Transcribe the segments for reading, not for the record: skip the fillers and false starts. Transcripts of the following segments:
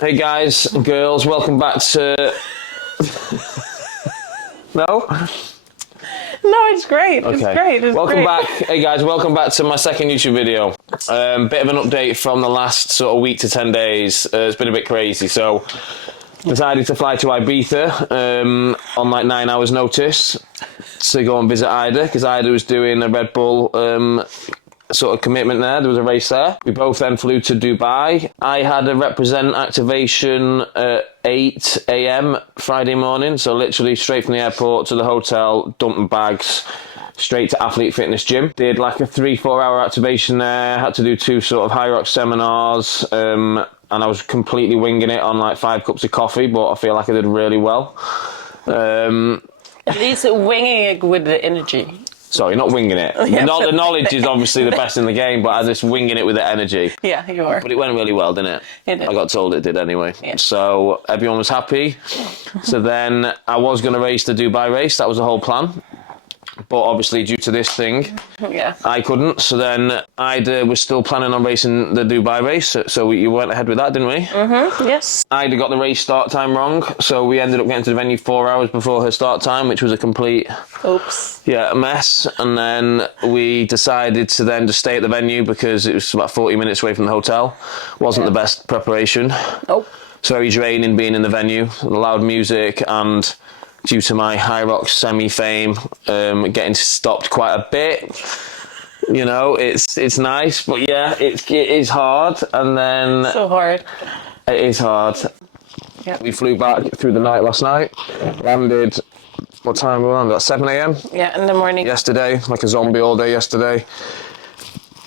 Hey guys, girls, welcome back to... No? No, it's great. Okay. It's great. It's welcome great. back. Hey guys, welcome back to my second YouTube video. Bit of an update from the last sort of week to 10 days. It's been a bit crazy, so decided to fly to Ibiza on like 9 hours notice to go and visit Ida, because Ida was doing a Red Bull sort of commitment there. There was a race there. We both then flew to Dubai. I had a represent activation at 8 a.m. Friday morning, so literally straight from the airport to the hotel, dumping bags, straight to Athlete Fitness Gym. Did like a 3-4 hour activation there, had to do 2 sort of Hyrox seminars, and I was completely winging it on like 5 cups of coffee, but I feel like I did really well. At least winging it with the energy. Sorry, not winging it. Yeah. The knowledge is obviously the best in the game, but I was just winging it with the energy. Yeah, you are. But it went really well, didn't it? It did. I got told it did anyway. Yeah. So everyone was happy. So then I was going to race the Dubai race. That was the whole plan. But obviously due to this thing, yeah, I couldn't. So then Ida was still planning on racing the Dubai race. So you went ahead with that, didn't we? Mm-hmm, yes. Ida got the race start time wrong. So we ended up getting to the venue 4 hours before her start time, which was a complete... Oops. Yeah, a mess. And then we decided to then just stay at the venue because it was about 40 minutes away from the hotel. Wasn't the best preparation. Nope. It's very draining being in the venue, the loud music, and due to my Hyrox semi-fame, getting stopped quite a bit. You know, it's nice, but yeah, it is hard. And then... So hard. It is hard. Yeah. We flew back through the night last night, landed... What time were we on? About 7 a.m? Yeah, in the morning. Yesterday, like a zombie all day yesterday.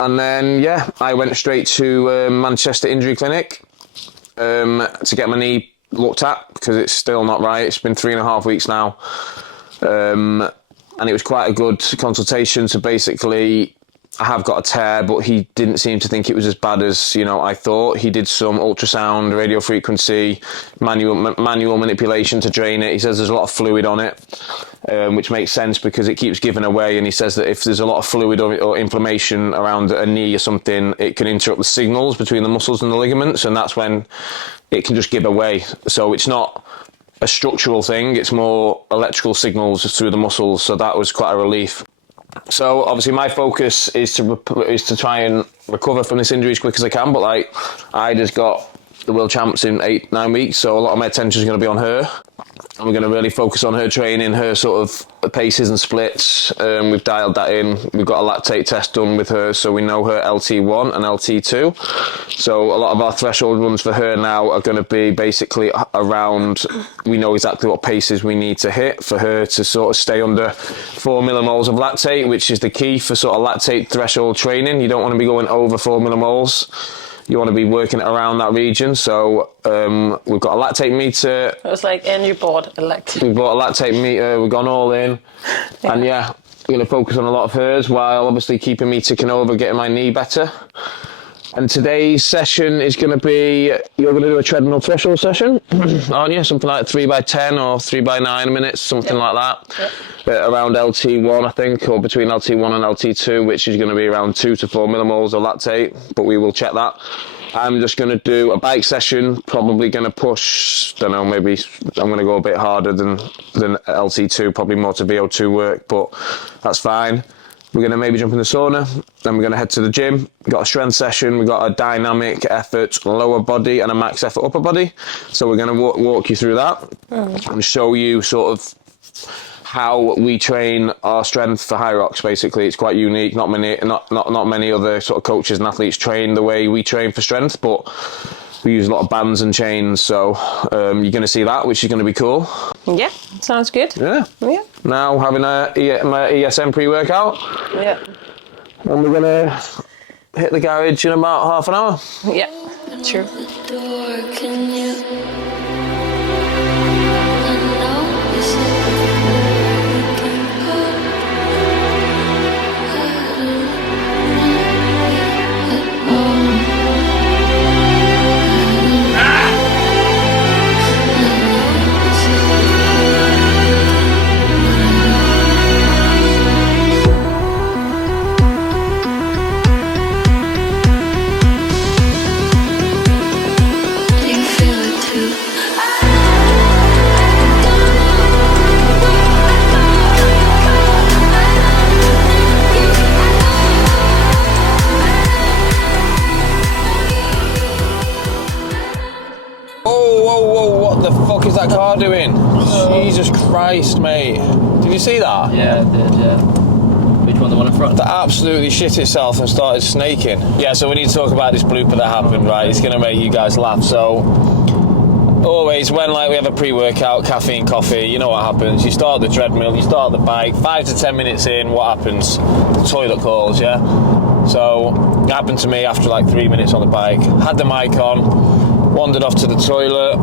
And then, yeah, I went straight to Manchester Injury Clinic to get my knee looked at because it's still not right. It's been 3.5 weeks now. And it was quite a good consultation. So basically, I have got a tear, but he didn't seem to think it was as bad as, you know, I thought. He did some ultrasound, radio frequency, manual manipulation to drain it. He says there's a lot of fluid on it, which makes sense because it keeps giving away. And he says that if there's a lot of fluid or inflammation around a knee or something, it can interrupt the signals between the muscles and the ligaments. And that's when it can just give away. So it's not a structural thing. It's more electrical signals through the muscles. So that was quite a relief. So obviously my focus is to try and recover from this injury as quick as I can, but like I just got the world champs in 8-9 weeks, so a lot of my attention is going to be on her, and we're going to really focus on her training, her sort of paces and splits. We've dialed that in. We've got a lactate test done with her, so we know her LT1 and LT2. So a lot of our threshold runs for her now are going to be basically around, we know exactly what paces we need to hit for her to sort of stay under 4 millimoles of lactate, which is the key for sort of lactate threshold training. You don't want to be going over 4 millimoles. You want to be working around that region. So we've got a lactate meter. It was like, and you bought a lactate. We bought a lactate meter. We've gone all in. Yeah. And yeah, we're going to focus on a lot of hers while obviously keeping me ticking over, getting my knee better. And today's session is going to be, you're going to do a treadmill threshold session, aren't you? Something like 3x10 or 3x9 minutes, something like that. Yep. Around LT1, I think, or between LT1 and LT2, which is going to be around 2 to 4 millimoles of lactate, but we will check that. I'm just going to do a bike session, probably going to push, don't know, maybe I'm going to go a bit harder than LT2, probably more to VO2 work, but that's fine. We're going to maybe jump in the sauna, then we're going to head to the gym. We've got a strength session, we've got a dynamic effort lower body and a max effort upper body. So we're going to walk you through that and show you sort of how we train our strength for Hyrox. Basically, it's quite unique. Not many other sort of coaches and athletes train the way we train for strength, but we use a lot of bands and chains. So you're going to see that, which is going to be cool. Yeah, sounds good. Yeah. Yeah. Now having my ESM pre-workout. Yeah. And we're going to hit the garage in about half an hour. Yeah, true. car doing? Jesus Christ, mate. Did you see that? Yeah, I did, yeah. Which one, the one in front? That absolutely shit itself and started snaking. Yeah, so we need to talk about this blooper that happened, right? It's going to make you guys laugh. So, always when we have a pre-workout, caffeine, coffee, you know what happens. You start the treadmill, you start the bike, 5 to 10 minutes in, what happens? The toilet calls, yeah? So, it happened to me after like 3 minutes on the bike. Had the mic on, wandered off to the toilet.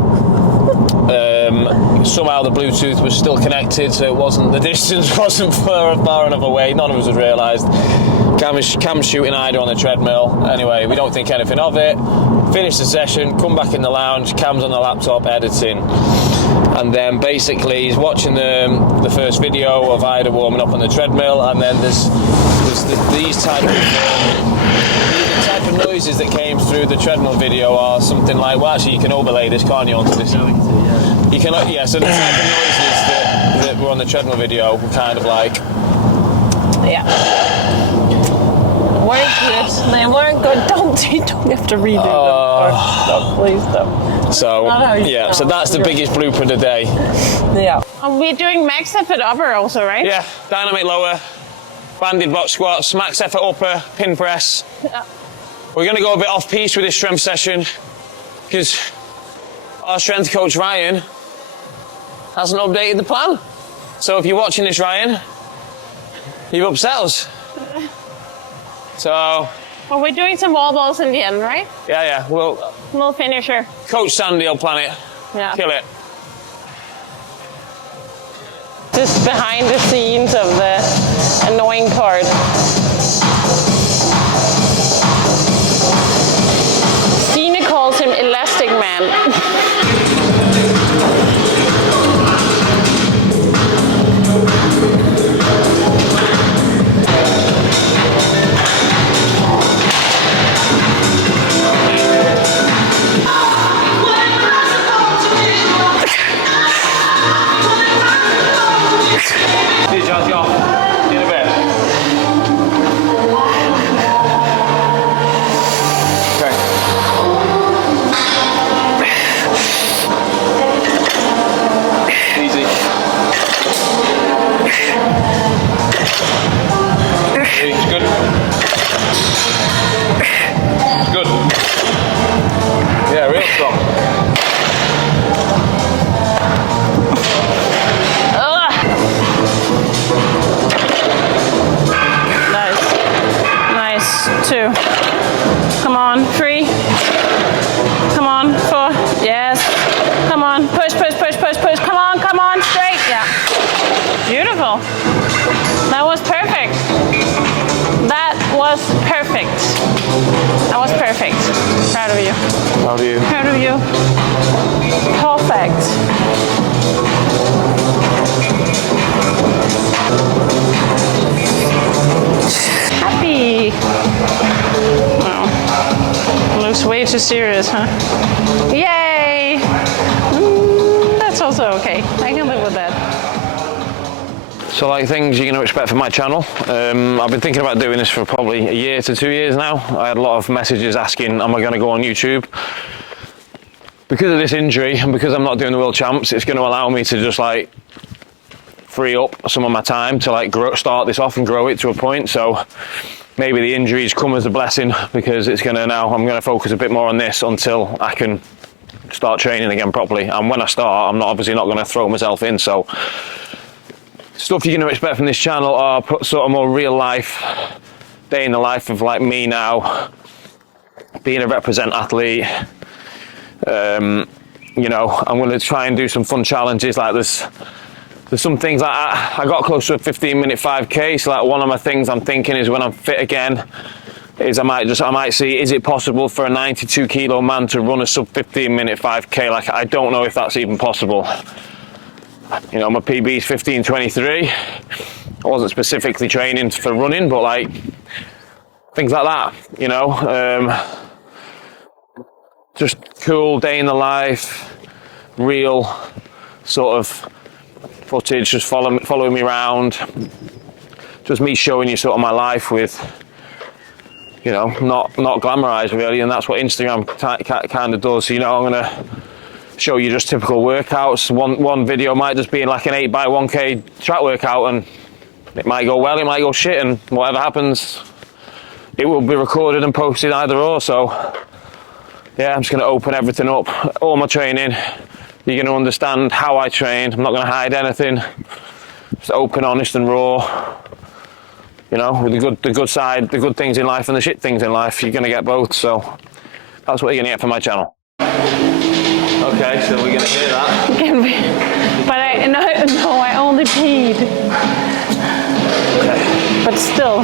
Somehow the Bluetooth was still connected, so the distance wasn't far enough away. None of us had realised. Cam's shooting either on the treadmill. Anyway, we don't think anything of it. Finish the session, come back in the lounge, Cam's on the laptop editing. And then basically he's watching the first video of Ida warming up on the treadmill, and then there's these type of noises that came through the treadmill video are something like, well, actually you can overlay this, can't you, onto this? You can, yeah, so the type of noises that were on the treadmill video were kind of like... Yeah. Weren't good. They weren't good. Don't have to redo them. Stop, please stop. So, yeah, so that's the biggest blooper of the day. Yeah. Are we doing max effort upper also, right? Yeah, dynamic lower, banded box squats, max effort upper, pin press. Yeah. We're going to go a bit off-piste with this strength session because our strength coach, Ryan, hasn't updated the plan. So if you're watching this, Ryan, you've upset us. So... Well, we're doing some wall balls in the end, right? Yeah, we'll finish her. Coach Sandy will plan it. Yeah. Kill it. Just behind the scenes of the annoying part. Stina calls him Elastic Man. Perfect. Happy. Oh. Looks way too serious, huh? Yay! That's also okay. I can live with that. So like things you're going to expect from my channel. I've been thinking about doing this for probably a year to 2 years now. I had a lot of messages asking, am I going to go on YouTube? Because of this injury and because I'm not doing the World Champs, it's going to allow me to just like free up some of my time to like start this off and grow it to a point. So maybe the injuries come as a blessing because it's going to I'm going to focus a bit more on this until I can start training again properly. And when I start, I'm obviously not going to throw myself in. So stuff you're going to expect from this channel are sort of more real life, day in the life of like me now, being a represent athlete. You know, I'm going to try and do some fun challenges. Like there's some things like I got close to a 15-minute 5K. So like one of my things I'm thinking is when I'm fit again, is I might see, is it possible for a 92 kilo man to run a sub 15-minute 5K? Like I don't know if that's even possible. You know, my PB is 15:23. I wasn't specifically training for running, but like things like that, you know. Just cool day in the life, real sort of footage, just following me around. Just me showing you sort of my life with, you know, not glamorized really, and that's what Instagram kind of does. You know, I'm gonna show you just typical workouts. One video might just be like an 8x1k track workout, and it might go well, it might go shit, and whatever happens, it will be recorded and posted either or. So yeah, I'm just going to open everything up, all my training. You're going to understand how I train. I'm not going to hide anything. Just open, honest and raw. You know, with the good side, the good things in life and the shit things in life, you're going to get both. So that's what you're going to get from my channel. Okay, so we're going to hear that. But no, I only peed. Okay. But still.